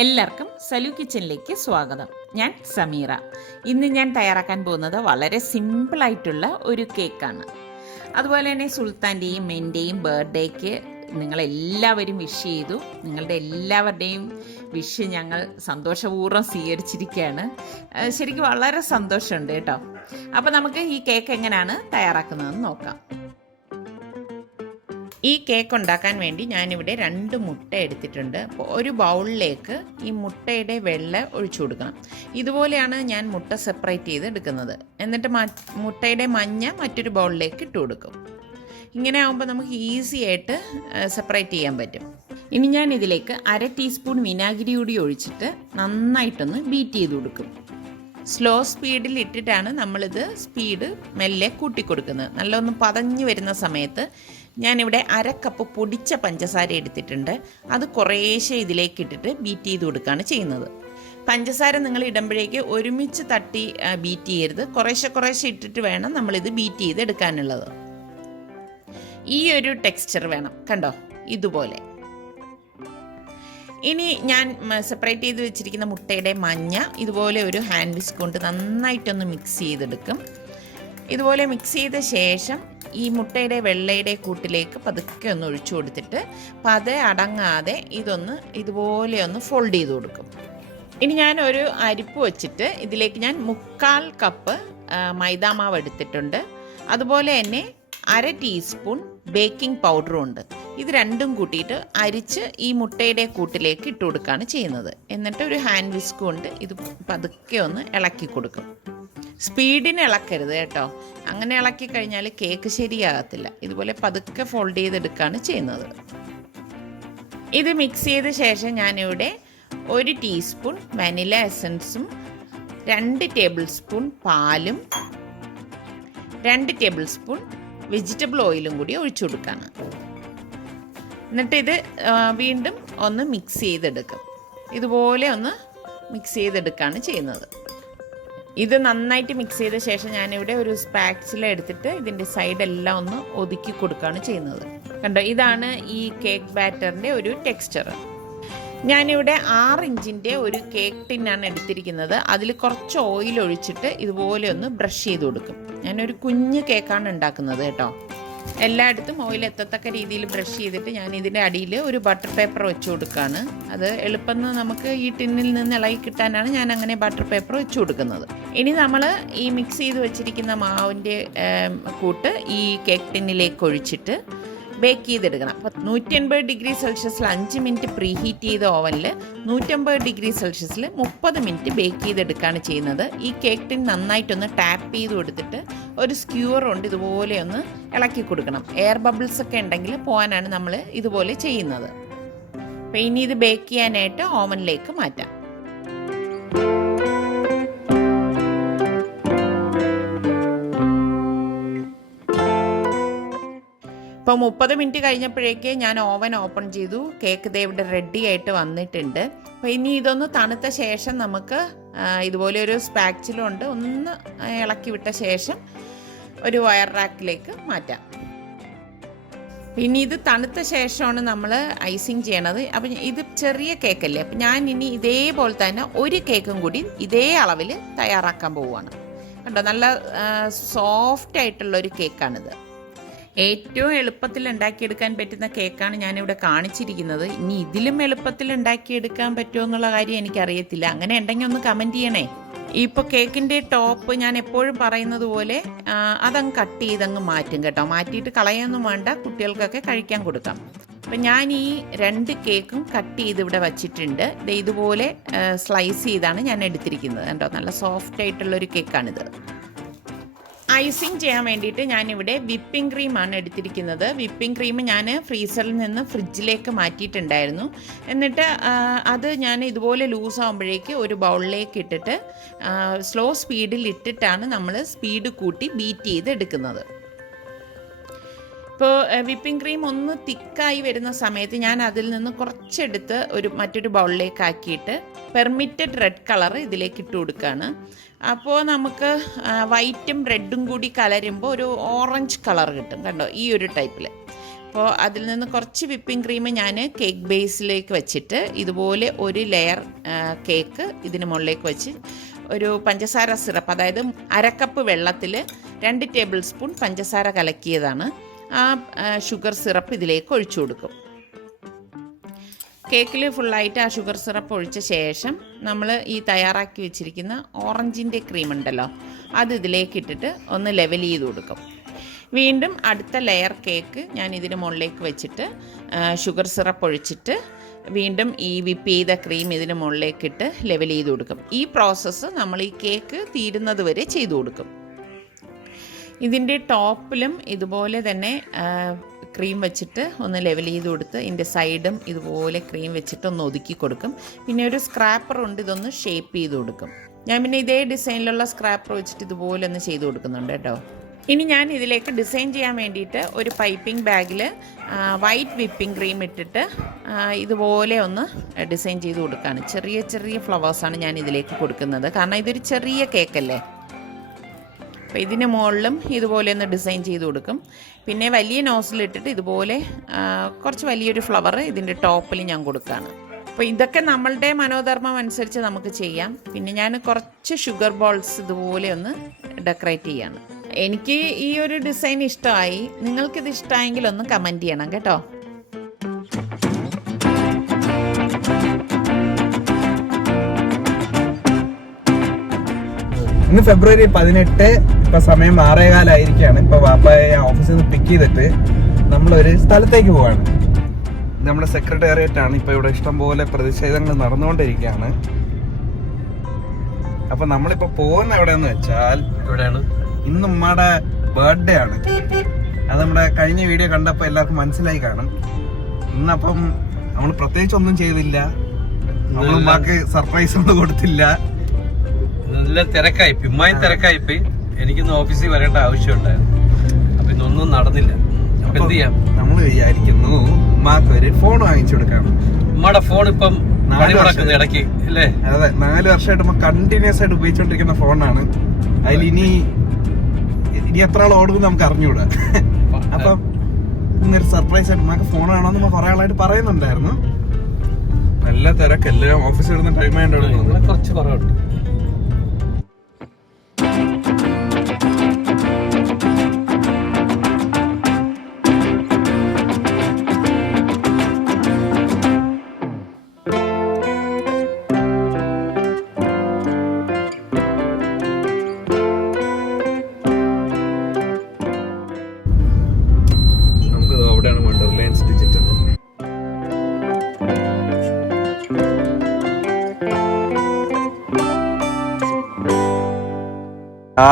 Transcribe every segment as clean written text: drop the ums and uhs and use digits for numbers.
എല്ലാവർക്കും സലു കിച്ചണിലേക്ക് സ്വാഗതം. ഞാൻ സമീറ. ഇന്ന് ഞാൻ തയ്യാറാക്കാൻ പോകുന്നത് വളരെ സിമ്പിളായിട്ടുള്ള ഒരു കേക്കാണ്. അതുപോലെ തന്നെ സുൽത്താൻ്റെയും എൻ്റെയും ബർത്ത്ഡേക്ക് നിങ്ങളെല്ലാവരും വിഷ് ചെയ്തു. നിങ്ങളുടെ എല്ലാവരുടെയും വിഷ് ഞങ്ങൾ സന്തോഷപൂർവ്വം സ്വീകരിച്ചിരിക്കുകയാണ്. ശരിക്കും വളരെ സന്തോഷമുണ്ട് കേട്ടോ. അപ്പോൾ നമുക്ക് ഈ കേക്ക് എങ്ങനെയാണ് തയ്യാറാക്കുന്നതെന്ന് നോക്കാം. ഈ കേക്ക് ഉണ്ടാക്കാൻ വേണ്ടി ഞാനിവിടെ 2 മുട്ട എടുത്തിട്ടുണ്ട്. അപ്പോൾ ഒരു ബൗളിലേക്ക് ഈ മുട്ടയുടെ വെള്ള ഒഴിച്ചു കൊടുക്കണം. ഇതുപോലെയാണ് ഞാൻ മുട്ട സെപ്പറേറ്റ് ചെയ്ത് എടുക്കുന്നത്. എന്നിട്ട് മുട്ടയുടെ മഞ്ഞ മറ്റൊരു ബൗളിലേക്ക് ഇട്ട് കൊടുക്കും. ഇങ്ങനെ ആകുമ്പോൾ നമുക്ക് ഈസി ആയിട്ട് സെപ്പറേറ്റ് ചെയ്യാൻ പറ്റും. ഇനി ഞാൻ ഇതിലേക്ക് 1/2 ടീസ്പൂൺ വിനാഗിരി കൂടി ഒഴിച്ചിട്ട് നന്നായിട്ടൊന്ന് ബീറ്റ് ചെയ്ത് കൊടുക്കും. സ്ലോ സ്പീഡിൽ ഇട്ടിട്ടാണ് നമ്മളിത് സ്പീഡ് മെല്ലെ കൂട്ടിക്കൊടുക്കുന്നത്. നല്ലൊന്ന് പതഞ്ഞ് വരുന്ന സമയത്ത് ഞാനിവിടെ 1/2 കപ്പ് പൊടിച്ച പഞ്ചസാര എടുത്തിട്ടുണ്ട്. അത് കുറേശ്ശെ ഇതിലേക്ക് ഇട്ടിട്ട് ബീറ്റ് ചെയ്ത് കൊടുക്കുകയാണ് ചെയ്യുന്നത്. പഞ്ചസാര നിങ്ങൾ ഇടുമ്പോഴേക്ക് ഒരുമിച്ച് തട്ടി ബീറ്റ് ചെയ്യരുത്. കുറേശ്ശെ ഇട്ടിട്ട് വേണം നമ്മളിത് ബീറ്റ് ചെയ്ത് എടുക്കാനുള്ളത്. ഈ ഒരു ടെക്സ്ചർ വേണം, കണ്ടോ, ഇതുപോലെ. ഇനി ഞാൻ സെപ്പറേറ്റ് ചെയ്ത് വെച്ചിരിക്കുന്ന മുട്ടയുടെ മഞ്ഞ ഇതുപോലെ ഒരു ഹാൻഡ് വിസ്ക് കൊണ്ട് നന്നായിട്ടൊന്ന് മിക്സ് ചെയ്തെടുക്കും. ഇതുപോലെ മിക്സ് ചെയ്ത ശേഷം ഈ മുട്ടയുടെ വെള്ളയുടെ കൂട്ടിലേക്ക് പതുക്കെ ഒന്ന് ഒഴിച്ചു കൊടുത്തിട്ട് അടങ്ങാതെ ഇതുപോലെ ഒന്ന് ഫോൾഡ് ചെയ്ത് കൊടുക്കും. ഇനി ഞാൻ ഒരു അരിപ്പ് വെച്ചിട്ട് ഇതിലേക്ക് ഞാൻ 1/4 കപ്പ് മൈദാമാവ് എടുത്തിട്ടുണ്ട്. അതുപോലെ തന്നെ 1/2 ടീസ്പൂൺ ബേക്കിംഗ് പൗഡറും ഉണ്ട്. ഇത് രണ്ടും കൂട്ടിയിട്ട് അരിച്ച് ഈ മുട്ടയുടെ കൂട്ടിലേക്ക് ഇട്ട് കൊടുക്കുകയാണ് ചെയ്യുന്നത്. എന്നിട്ട് ഒരു ഹാൻഡ് വിസ്ക് കൊണ്ട് ഇത് പതുക്കെ ഒന്ന് ഇളക്കി കൊടുക്കും. സ്പീഡിന് ഇളക്കരുത് കേട്ടോ. അങ്ങനെ ഇളക്കി കഴിഞ്ഞാൽ കേക്ക് ശരിയാകത്തില്ല. ഇതുപോലെ പതുക്കെ ഫോൾഡ് ചെയ്തെടുക്കുകയാണ് ചെയ്യുന്നത്. ഇത് മിക്സ് ചെയ്ത ശേഷം ഞാനിവിടെ 1 ടീസ്പൂൺ വാനില എസൻസും 2 ടേബിൾ സ്പൂൺ പാലും 2 ടേബിൾ സ്പൂൺ വെജിറ്റബിൾ ഓയിലും കൂടി ഒഴിച്ചു കൊടുക്കുകയാണ്. എന്നിട്ട് ഇത് വീണ്ടും ഒന്ന് മിക്സ് ചെയ്തെടുക്കും. ഇതുപോലെ ഒന്ന് മിക്സ് ചെയ്തെടുക്കുകയാണ് ചെയ്യുന്നത്. ഇത് നന്നായിട്ട് മിക്സ് ചെയ്ത ശേഷം ഞാനിവിടെ ഒരു സ്പാച്ചില എടുത്തിട്ട് ഇതിൻ്റെ സൈഡെല്ലാം ഒന്ന് ഒതുക്കി കൊടുക്കുകയാണ് ചെയ്യുന്നത്. കണ്ടോ, ഇതാണ് ഈ കേക്ക് ബാറ്ററിൻ്റെ ഒരു ടെക്സ്ചർ. ഞാനിവിടെ 6 ഇഞ്ചിൻ്റെ ഒരു കേക്ക് ടിന്നാണ് എടുത്തിരിക്കുന്നത്. അതിൽ കുറച്ച് ഓയിൽ ഒഴിച്ചിട്ട് ഇതുപോലെ ഒന്ന് ബ്രഷ് ചെയ്ത് കൊടുക്കും. ഞാനൊരു കുഞ്ഞ് കേക്കാണ് ഉണ്ടാക്കുന്നത് കേട്ടോ. എല്ലായിടത്തും ഓയിൽ എത്തത്തക്ക രീതിയിൽ ബ്രഷ് ചെയ്തിട്ട് ഞാൻ ഇതിൻ്റെ അടിയിൽ ഒരു ബട്ടർ പേപ്പർ വെച്ച് കൊടുക്കുകയാണ്. അത് എളുപ്പം നമുക്ക് ഈ ടിന്നിൽ നിന്ന് ഇളകി കിട്ടാനാണ് ഞാൻ അങ്ങനെ ബട്ടർ പേപ്പർ വെച്ച് കൊടുക്കുന്നത്. ഇനി നമ്മൾ ഈ മിക്സ് ചെയ്ത് വെച്ചിരിക്കുന്ന മാവിൻ്റെ കൂട്ട് ഈ കേക്ക് ടിന്നിലേക്ക് ഒഴിച്ചിട്ട് ബേക്ക് ചെയ്തെടുക്കണം. അപ്പോൾ 180 ഡിഗ്രി സെൽഷ്യസിൽ 5 മിനിറ്റ് പ്രീ ഹീറ്റ് ചെയ്ത ഓവനിൽ 150 ഡിഗ്രി സെൽഷ്യസിൽ 30 മിനിറ്റ് ബേക്ക് ചെയ്തെടുക്കുകയാണ് ചെയ്യുന്നത്. ഈ കേക്ക് ടിൻ നന്നായിട്ടൊന്ന് ടാപ്പ് ചെയ്ത് കൊടുത്തിട്ട് ഒരു സ്ക്യൂർ കൊണ്ട് ഇതുപോലെ ഒന്ന് ഇളക്കി കൊടുക്കണം. എയർ ബബിൾസ് ഒക്കെ ഉണ്ടെങ്കിൽ പോകാനാണ് നമ്മൾ ഇതുപോലെ ചെയ്യുന്നത്. അപ്പോൾ ഇനി ഇത് ബേക്ക് ചെയ്യാനായിട്ട് ഓവനിലേക്ക് മാറ്റാം. ഇപ്പോൾ 30 മിനിറ്റ് കഴിഞ്ഞപ്പോഴേക്ക് ഞാൻ ഓവൻ ഓപ്പൺ ചെയ്തു. കേക്ക് ദേ ഇവിടെ റെഡി ആയിട്ട് വന്നിട്ടുണ്ട്. അപ്പോൾ ഇനി ഇതൊന്ന് തണുത്ത ശേഷം നമുക്ക് ഇതുപോലെ ഒരു സ്പാച്ചിലുണ്ട് ഒന്ന് ഇളക്കി വിട്ട ശേഷം ഒരു വയർ റാക്കിലേക്ക് മാറ്റാം. പിന്നെ ഇത് തണുത്ത ശേഷമാണ് നമ്മൾ ഐസിങ് ചെയ്യണത്. അപ്പം ഇത് ചെറിയ കേക്കല്ലേ, അപ്പം ഞാൻ ഇനി ഇതേപോലെ തന്നെ ഒരു കേക്കും കൂടി ഇതേ അളവിൽ തയ്യാറാക്കാൻ പോവുകയാണ്. കണ്ടോ, നല്ല സോഫ്റ്റ് ആയിട്ടുള്ളൊരു കേക്കാണിത്. ഏറ്റവും എളുപ്പത്തിൽ ഉണ്ടാക്കിയെടുക്കാൻ പറ്റുന്ന കേക്കാണ് ഞാനിവിടെ കാണിച്ചിരിക്കുന്നത്. ഇനി ഇതിലും എളുപ്പത്തിൽ ഉണ്ടാക്കിയെടുക്കാൻ പറ്റുമോ എന്നുള്ള കാര്യം എനിക്കറിയത്തില്ല. അങ്ങനെ ഉണ്ടെങ്കിൽ ഒന്ന് കമൻറ്റ് ചെയ്യണേ. ഇപ്പോൾ കേക്കിൻ്റെ ടോപ്പ് ഞാൻ എപ്പോഴും പറയുന്നത് പോലെ അതങ്ങ് കട്ട് ചെയ്തങ്ങ് മാറ്റും കേട്ടോ. മാറ്റിയിട്ട് കളയൊന്നും വേണ്ട, കുട്ടികൾക്കൊക്കെ കഴിക്കാൻ കൊടുക്കാം. അപ്പം ഞാൻ ഈ 2 കേക്കും കട്ട് ചെയ്ത് ഇവിടെ വച്ചിട്ടുണ്ട്. ഇതുപോലെ സ്ലൈസ് ചെയ്താണ് ഞാൻ എടുത്തിരിക്കുന്നത് കേട്ടോ. നല്ല സോഫ്റ്റ് ആയിട്ടുള്ളൊരു കേക്കാണിത്. ഐസിങ് ചെയ്യാൻ വേണ്ടിയിട്ട് ഞാനിവിടെ വിപ്പിംഗ് ക്രീമാണ് എടുത്തിരിക്കുന്നത്. വിപ്പിംഗ് ക്രീം ഞാൻ ഫ്രീസറിൽ നിന്ന് ഫ്രിഡ്ജിലേക്ക് മാറ്റിയിട്ടുണ്ടായിരുന്നു. എന്നിട്ട് അത് ഞാൻ ഇതുപോലെ ലൂസ് ആകുമ്പോഴേക്ക് ഒരു ബൗളിലേക്ക് ഇട്ടിട്ട് സ്ലോ സ്പീഡിൽ ഇട്ടിട്ടാണ് നമ്മൾ സ്പീഡ് കൂട്ടി ബീറ്റ് ചെയ്ത് എടുക്കുന്നത്. ഇപ്പോൾ വിപ്പിംഗ് ക്രീം ഒന്ന് തിക്കായി വരുന്ന സമയത്ത് ഞാൻ അതിൽ നിന്ന് കുറച്ചെടുത്ത് മറ്റൊരു ബൗളിലേക്ക് ആക്കിയിട്ട് പെർമിറ്റഡ് റെഡ് കളർ ഇതിലേക്ക് ഇട്ട് കൊടുക്കുകയാണ്. അപ്പോൾ നമുക്ക് വൈറ്റും റെഡും കൂടി കലരുമ്പോൾ ഒരു ഓറഞ്ച് കളർ കിട്ടും, കണ്ടോ, ഈ ഒരു ടൈപ്പിൽ. അപ്പോൾ അതിൽ നിന്ന് കുറച്ച് വിപ്പിംഗ് ക്രീം ഞാൻ കേക്ക് ബേസിലേക്ക് വെച്ചിട്ട് ഇതുപോലെ ഒരു ലെയർ കേക്ക് ഇതിന് മുകളിലേക്ക് വെച്ച് ഒരു പഞ്ചസാര സിറപ്പ്, അതായത് അരക്കപ്പ് വെള്ളത്തിൽ 2 ടേബിൾ സ്പൂൺ പഞ്ചസാര കലക്കിയതാണ്, ആ ഷുഗർ സിറപ്പ് ഇതിലേക്ക് ഒഴിച്ചു കൊടുക്കും. കേക്കിൽ ഫുള്ളായിട്ട് ആ ഷുഗർ സിറപ്പ് ഒഴിച്ച ശേഷം നമ്മൾ ഈ തയ്യാറാക്കി വെച്ചിരിക്കുന്ന ഓറഞ്ചിൻ്റെ ക്രീം ഉണ്ടല്ലോ, അത് ഇതിലേക്ക് ഇട്ടിട്ട് ഒന്ന് ലെവൽ ചെയ്ത് കൊടുക്കും. വീണ്ടും അടുത്ത ലെയർ കേക്ക് ഞാൻ ഇതിന് മുകളിലേക്ക് വെച്ചിട്ട് ഷുഗർ സിറപ്പ് ഒഴിച്ചിട്ട് വീണ്ടും ഈ വിപ്പ് ചെയ്ത ക്രീം ഇതിന് മുകളിലേക്കിട്ട് ലെവൽ ചെയ്ത് കൊടുക്കും. ഈ പ്രോസസ്സ് നമ്മൾ ഈ കേക്ക് തീരുന്നത് വരെ ചെയ്തു കൊടുക്കും. ഇതിൻ്റെ ടോപ്പിലും ഇതുപോലെ തന്നെ ക്രീം വെച്ചിട്ട് ഒന്ന് ലെവൽ ചെയ്ത് കൊടുത്ത് ഇതിൻ്റെ സൈഡും ഇതുപോലെ ക്രീം വെച്ചിട്ട് ഒന്ന് ഒതുക്കി കൊടുക്കും. പിന്നെ ഒരു സ്ക്രാപ്പർ ഉണ്ട്, ഇതൊന്ന് ഷേപ്പ് ചെയ്ത് കൊടുക്കും. ഞാൻ പിന്നെ ഇതേ ഡിസൈനിലുള്ള സ്ക്രാപ്പർ വെച്ചിട്ട് ഇതുപോലെ ഒന്ന് ചെയ്ത് കൊടുക്കുന്നുണ്ട് കേട്ടോ. ഇനി ഞാൻ ഇതിലേക്ക് ഡിസൈൻ ചെയ്യാൻ വേണ്ടിയിട്ട് ഒരു പൈപ്പിംഗ് ബാഗിൽ വൈറ്റ് വിപ്പിംഗ് ക്രീം ഇട്ടിട്ട് ഇതുപോലെ ഒന്ന് ഡിസൈൻ ചെയ്ത് കൊടുക്കുകയാണ്. ചെറിയ ചെറിയ ഫ്ലവേഴ്സാണ് ഞാൻ ഇതിലേക്ക് കൊടുക്കുന്നത്, കാരണം ഇതൊരു ചെറിയ കേക്കല്ലേ. അപ്പോൾ ഇതിന് മുകളിലും ഇതുപോലെ ഒന്ന് ഡിസൈൻ ചെയ്ത് കൊടുക്കും. പിന്നെ വലിയ നോസിലിട്ടിട്ട് ഇതുപോലെ കുറച്ച് വലിയൊരു ഫ്ലവർ ഇതിൻ്റെ ടോപ്പിൽ ഞാൻ കൊടുക്കുകയാണ്. അപ്പോൾ ഇതൊക്കെ നമ്മളുടെ മനോധർമ്മം അനുസരിച്ച് നമുക്ക് ചെയ്യാം. പിന്നെ ഞാൻ കുറച്ച് ഷുഗർ ബോൾസ് ഇതുപോലെ ഒന്ന് ഡെക്കറേറ്റ് ചെയ്യാണ്. എനിക്ക് ഈ ഒരു ഡിസൈൻ ഇഷ്ടമായി. നിങ്ങൾക്കിത് ഇഷ്ടമായെങ്കിൽ ഒന്ന് കമൻറ്റ് ചെയ്യണം കേട്ടോ. ഇന്ന് ഫെബ്രുവരി 18, ഇപ്പൊ സമയം 6:15 ഇപ്പൊ വാപ്പായെ ഓഫീസിൽ നിന്ന് പിക്ക് ചെയ്തിട്ട് നമ്മളൊരു സ്ഥലത്തേക്ക് പോവാണ്. നമ്മുടെ സെക്രട്ടേറിയറ്റ് ആണ്. ഇപ്പൊ ഇവിടെ ഇഷ്ടംപോലെ പ്രതിഷേധങ്ങൾ നടന്നുകൊണ്ടിരിക്കുകയാണ്. അപ്പൊ നമ്മളിപ്പോ പോകുന്ന എവിടെയെന്ന് വെച്ചാൽ, എവിടെയാണ്? ഇന്ന് ഉമ്മയുടെ ബർത്ത്ഡേ ആണ്. അത് നമ്മുടെ കഴിഞ്ഞ വീഡിയോ കണ്ടപ്പോൾ എല്ലാവർക്കും മനസ്സിലായി കാണും. ഇന്നപ്പം നമ്മൾ പ്രത്യേകിച്ച് ഒന്നും ചെയ്തില്ല, നമ്മൾ ഉമ്മാക്ക് സർപ്രൈസ് ഒന്നും കൊടുത്തില്ല. നല്ല തിരക്കായിപ്പോയി, ഉമ്മായി തിരക്കായിപ്പോയി. എനിക്കിന്ന് ഓഫീസിൽ വരേണ്ട ആവശ്യമുണ്ടായിരുന്നു. അപ്പൊ ഇന്നൊന്നും നടന്നില്ല. അപ്പൊ എന്ത് ചെയ്യാം, നമ്മൾ വിചാരിക്കുന്നു ഉമ്മാക്ക് ഒരു ഫോൺ വാങ്ങിച്ചു കൊടുക്കാം. ഉമ്മയുടെ ഫോൺ ഇപ്പം ഇടയ്ക്ക് അല്ലേ? അതെ, 4 വർഷമായിട്ട് ഉമ്മ കണ്ടിന്യൂസ് ആയിട്ട് ഉപയോഗിച്ചോണ്ടിരിക്കുന്ന ഫോണാണ്. അതിൽ ഇനി എത്ര ആൾ ഓടുമെന്ന് നമുക്ക് അറിഞ്ഞുകൂടാ. അപ്പം ഇന്നൊരു സർപ്രൈസ് ആയിട്ട് ഉമ്മാക്ക് ഫോൺ വേണമെന്ന് നമ്മൾ കുറെ ആളായിട്ട് പറയുന്നുണ്ടായിരുന്നു. നല്ല തിരക്കെല്ലാം ഓഫീസിൽ ഇടുന്ന ടൈം ആയതുകൊണ്ട് കുറച്ച് കുറവുണ്ട്.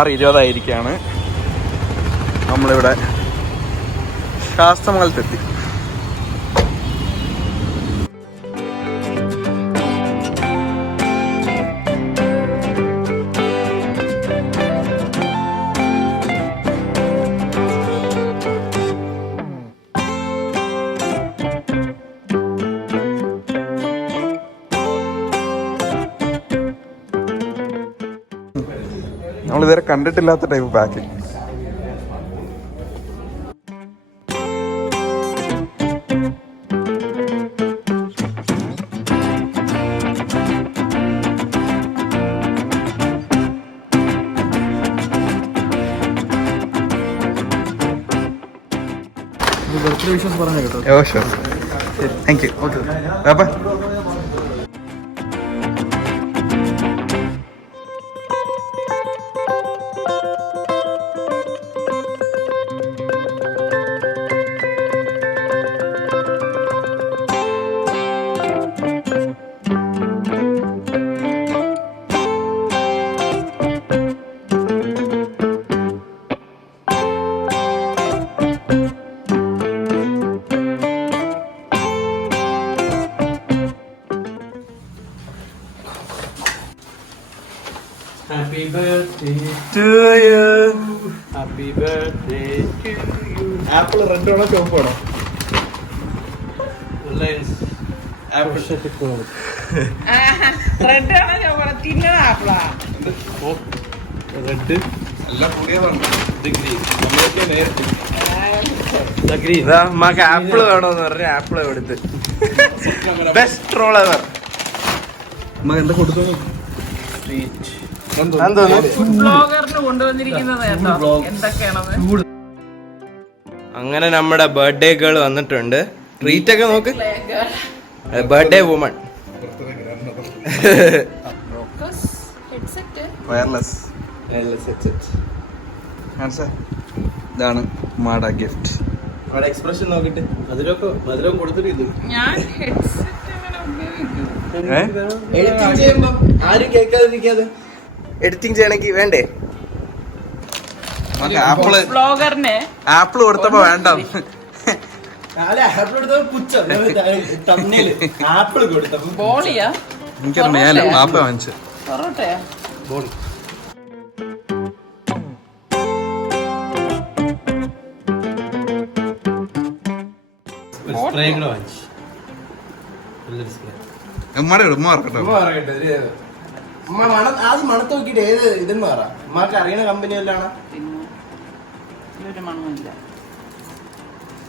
ഡിജിറ്റൽ 6:20 നമ്മളിവിടെ ശാസ്തമംഗലത്തെത്തി. നമ്മളിതുവരെ കണ്ടിട്ടില്ലാത്ത ടൈപ്പ് പാക്കിംഗ്. ബർത്ത്ഡേ വിഷസ് പറഞ്ഞു കേട്ടോ. Oh sure, thank you. Okay ബാബാ. Happy birthday to you. Happy birthday to you. Apple red ആണോ ചുവപ്പ് ആണോ? ആപ്പിൾ റെഡ് എല്ലാം പുതിയതാണ്. ഡിഗ്രി നമ്മളൊക്കെ നേരത്തെ അമ്മക്ക് ആപ്പിള് വേണോന്ന് പറഞ്ഞ ആപ്പിള് കൊടുത്ത് ബെസ്റ്റ് ട്രോൾ എവർ. എന്താ കൊടുത്തു അങ്ങനെ നമ്മുടെ ബർത്ത്ഡേ ഗേൾ വന്നിട്ടുണ്ട്. ട്രീറ്റ് ഒക്കെ നോക്ക്. ബർത്ത്ഡേ വുമൺ വയർലെസ് ഇതാണ് മാഡ ഗിഫ്റ്റ്. എക്സ്പ്രഷൻ നോക്കിട്ട് മധുരം കൊടുത്തിട്ട് എഡിറ്റിംഗ് ചെയ്യുമ്പോ ആരും കേൾക്കാതിരിക്കാതെ എഡിറ്റിംഗ് ചെയ്യണമെങ്കിൽ വേണ്ടേ? ആപ്പിള് കൊടുത്തപ്പോ വേണ്ട. എനിക്കറിയാലോ ആപ്പ വാങ്ങിച്ചു. മണത്ത് നോക്കിട്ട് ഏത് ഇതെന്ന് പറ. ഉമ്മാക്ക് അറിയണ കമ്പനി വല്ലാണ്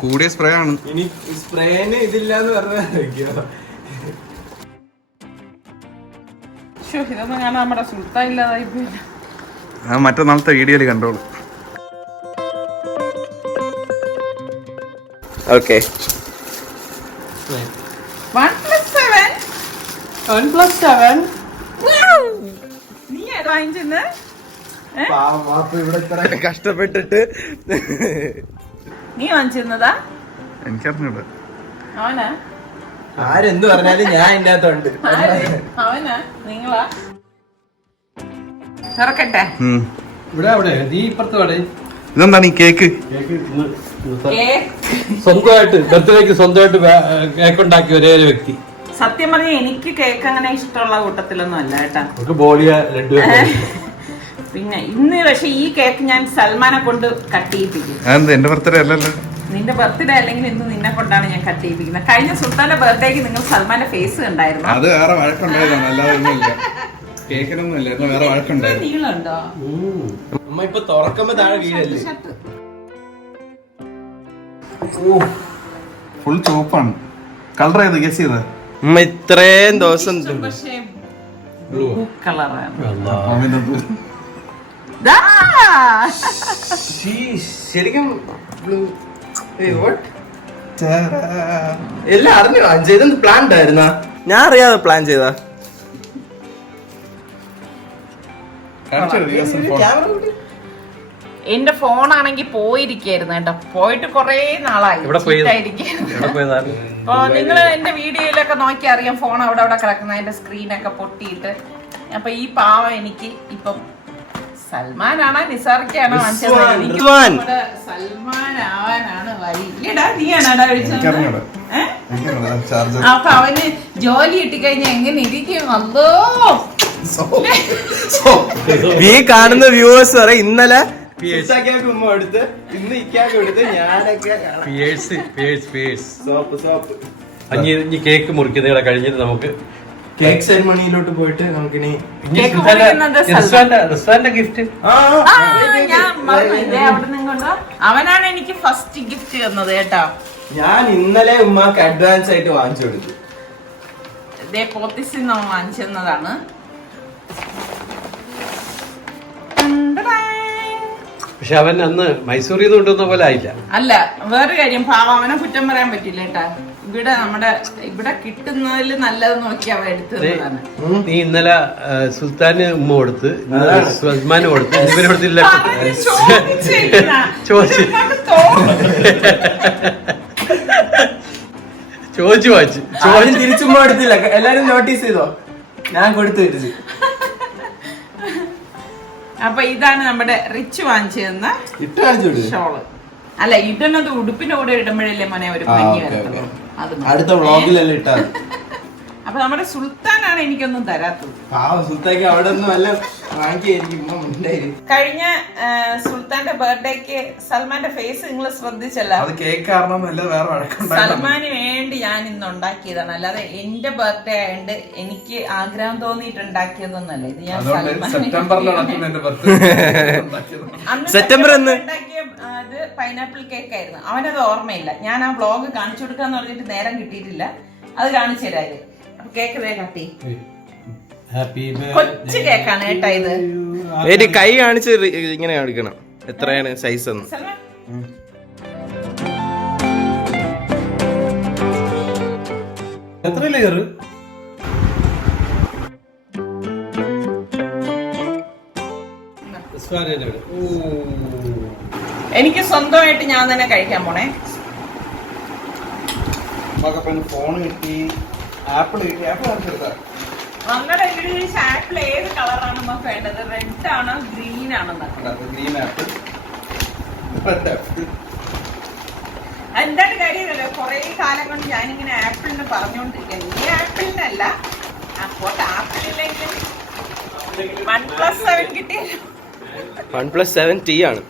കൂടിയ സ്പ്രേ ആണ്. ഇനി സ്പ്രേന് ഇതില്ലാന്ന് പറഞ്ഞോ. നമ്മുടെ സുൽത്താൻ ഇല്ലാതായി മറ്റന്നാളത്തെ വീഡിയോയില് കണ്ടോളൂ. ഓക്കെ 1+7 കഷ്ടപ്പെട്ടിട്ട് നീ വാങ്ങിച്ചിരുന്നതാ? എനിക്കറിഞ്ഞൂടാ. അവനാ? ആരെന്ത് പറഞ്ഞാലും ഞാൻ എന്റെ അകത്തുണ്ട്. അവനാ? നിങ്ങളാ? തുറക്കട്ടെ. ഇതെന്താണ് ഈ കേക്ക്? സ്വന്തമായിട്ട് ബർത്ത്ഡേക്ക് സ്വന്തമായിട്ട് കേക്ക് ഉണ്ടാക്കിയ ഒരേ ഒരു വ്യക്തി. സത്യം പറഞ്ഞാൽ എനിക്ക് കേക്ക് അങ്ങനെ ഇഷ്ടമുള്ള കൂട്ടത്തിലൊന്നും അല്ല കേട്ടാ. പിന്നെ ഇന്ന് പക്ഷെ ഈ കേക്ക് ഞാൻ സൽമാനെ കൊണ്ട് കട്ട് ചെയ്യിപ്പിക്കും. എന്റെ ബർത്ത്ഡേ അല്ലല്ലോ. നിന്റെ ബർത്ത്ഡേ അല്ലെങ്കിൽ ഇന്ന് നിന്നെ കൊണ്ടാണ് ഞാൻ കട്ട് ചെയ്യിപ്പിക്കുന്നത്. കഴിഞ്ഞ സുൽത്താന്റെ ബർത്ത്ഡേക്ക് നിങ്ങൾ സൽമാന്റെ ഫേസ് കണ്ടായിരുന്നു. അത് വേറെ വഴക്കുണ്ടായതാണ്, അല്ലാതെ ഒന്നുമില്ല. കേക്കിനൊന്നും ഇല്ല, വേറെ വഴക്കുണ്ടായിരുന്നു. നീളുണ്ടോ? അമ്മ ഇപ്പൊ തുറക്കുമ്പോ താഴെ വീഴല്ലേ. ഫുൾ ചുവപ്പാണ്. കളർ ഏത് ഗസ് ചെയ്ത? അമ്മ ഇത്രയും ദിവസം ശരിക്കും എല്ലാം അറിഞ്ഞു. ഇതൊന്ന് പ്ലാൻ ആയിരുന്ന? ഞാൻ അറിയാതെ പ്ലാൻ ചെയ്താ. എന്റെ ഫോണാണെങ്കിൽ പോയിരിക്കായിരുന്നു കേട്ടോ. പോയിട്ട് കൊറേ നാളായി. അപ്പൊ നിങ്ങള് എന്റെ വീഡിയോയിലൊക്കെ നോക്കി അറിയാം ഫോൺ അവിടെ അവിടെ കിടക്കുന്ന അതിന്റെ സ്ക്രീനൊക്കെ പൊട്ടിയിട്ട്. അപ്പൊ ഈ പാവം എനിക്ക് ഇപ്പം സൽമാനാണോ നിസാർക്കാണോ സൽമാൻ ആവാനാണ് വഴി. ഇല്ലടാ നീയാണോടാ വിളിച്ചത്? അപ്പൊ അവന് ജോലി കിട്ടിക്കഴിഞ്ഞാൽ എങ്ങനെ ഇരിക്കും? അല്ലോ ഈ കാണുന്ന വ്യൂവേഴ്സ് പറയും ഇന്നലെ ഉമ്മ എടുത്ത് ഇന്ന് ഇക്കാക്ക് എടുത്ത് ഞാനൊക്കെ കേക്ക് മുറിക്കുന്നതിനെ കഴിഞ്ഞിട്ട് നമുക്ക് കേക്ക് സെറിമണിയിലോട്ട് പോയിട്ട് നമുക്കിനി ഗിഫ്റ്റ്. അവനാണ് എനിക്ക് ഫസ്റ്റ് ഗിഫ്റ്റ് തന്നത് കേട്ടോ. ഞാൻ ഇന്നലെ ഉമ്മാക്ക് അഡ്വാൻസ് ആയിട്ട് വാങ്ങിച്ചു കൊടുത്തു. ഇതേ പോത്തിസിൽ നമ്മൾ വാങ്ങിച്ചു തന്നതാണ്. പക്ഷെ അവൻ അന്ന് മൈസൂരിൽ നിന്ന് കൊണ്ടുവന്ന പോലെ ആയില്ല. അല്ല, വേറൊരു കാര്യം, പാവം അവനെ കുറ്റം പറയാൻ പറ്റില്ല കേട്ടാ. ഇവിടെ കിട്ടുന്നതിൽ നല്ലത് നോക്കി അവ എടുത്തതാണ്. നീ ഇന്നലെ സുൽത്താന് ഉമ്മ കൊടുത്ത്, സൽമാന് കൊടുത്ത്, ഇവന് കൊടുത്തില്ല. ചോദിച്ചു വായിച്ചു. ചോദ്യം തിരിച്ചുമ്മ എടുത്തില്ല. എല്ലാരും നോട്ടീസ് ചെയ്തോ? ഞാൻ കൊടുത്തു തിരിച്ചു. അപ്പൊ ഇതാണ് നമ്മുടെ റിച്ച് വാങ്ങിച്ചു തന്ന ഷോള്. അല്ല, ഇടുന്നത് ഉടുപ്പിന്റെ കൂടെ ഇടുമ്പോഴല്ലേ മോനെ ഒരു ഭംഗി വരത്തുള്ളൂ. അടുത്ത വ്ളോഗിലല്ലേ ഇട്ടാ. അപ്പൊ നമ്മുടെ സുൽത്താനാണ് എനിക്കൊന്നും തരാത്തത്. സുൽത്താക്ക് അവിടെ ഒന്നും അല്ല കഴിഞ്ഞ സുൽത്താന്റെ ബർത്ത്ഡേക്ക് സൽമാന്റെ ഫേസ് നിങ്ങൾ ശ്രദ്ധിച്ചല്ലോ. സൽമാന് വേണ്ടി ഞാൻ ഇന്ന് ഉണ്ടാക്കിയതാണ്, അല്ലാതെ എന്റെ ബർത്ത്ഡേ ആയതുകൊണ്ട് എനിക്ക് ആഗ്രഹം തോന്നിയിട്ട് ഉണ്ടാക്കിയതൊന്നല്ല. ഇത് ഞാൻ സെപ്റ്റംബർ ഉണ്ടാക്കിയ അത് പൈനാപ്പിൾ കേക്ക് ആയിരുന്നു. അവനത് ഓർമ്മയില്ല. ഞാൻ ആ വ്ളോഗ് കാണിച്ചു കൊടുക്കാന്ന് പറഞ്ഞിട്ട് നേരം കിട്ടിയിട്ടില്ല. അത് കാണിച്ചു തരാത്. കേക്ക് കട്ടി കൊച്ചു കേക്കാണ് കേട്ടാ ഇത്. കൈ കാണിച്ച് ഇങ്ങനെ കാണിക്കണം എത്രയാണ് സൈസ് എന്ന്. എത്ര ലെയർ? എനിക്ക് സ്വന്തമായിട്ട് ഞാൻ തന്നെ കഴിക്കാൻ പോണേ. ഫോൺ കിട്ടി, ആപ്പിൾ കിട്ടി. നമ്മുടെ ആപ്പിൾ ഏത് കളറാണ് നമുക്ക് വേണ്ടത്? റെഡ് ആണോ ഗ്രീൻ ആണോ? Green apple. എന്താണ് കാര്യമല്ലോ, കൊറേ കാലം കൊണ്ട് ഞാനിങ്ങനെ ആപ്പിളിന് പറഞ്ഞുകൊണ്ടിരിക്കുന്നത്. ഈ ആപ്പിളിനല്ല, അപ്പോൾ ആപ്പിളില്ലെങ്കിൽ 1+7 കിട്ടിയല്ലോ. 1+7 T ആണ്.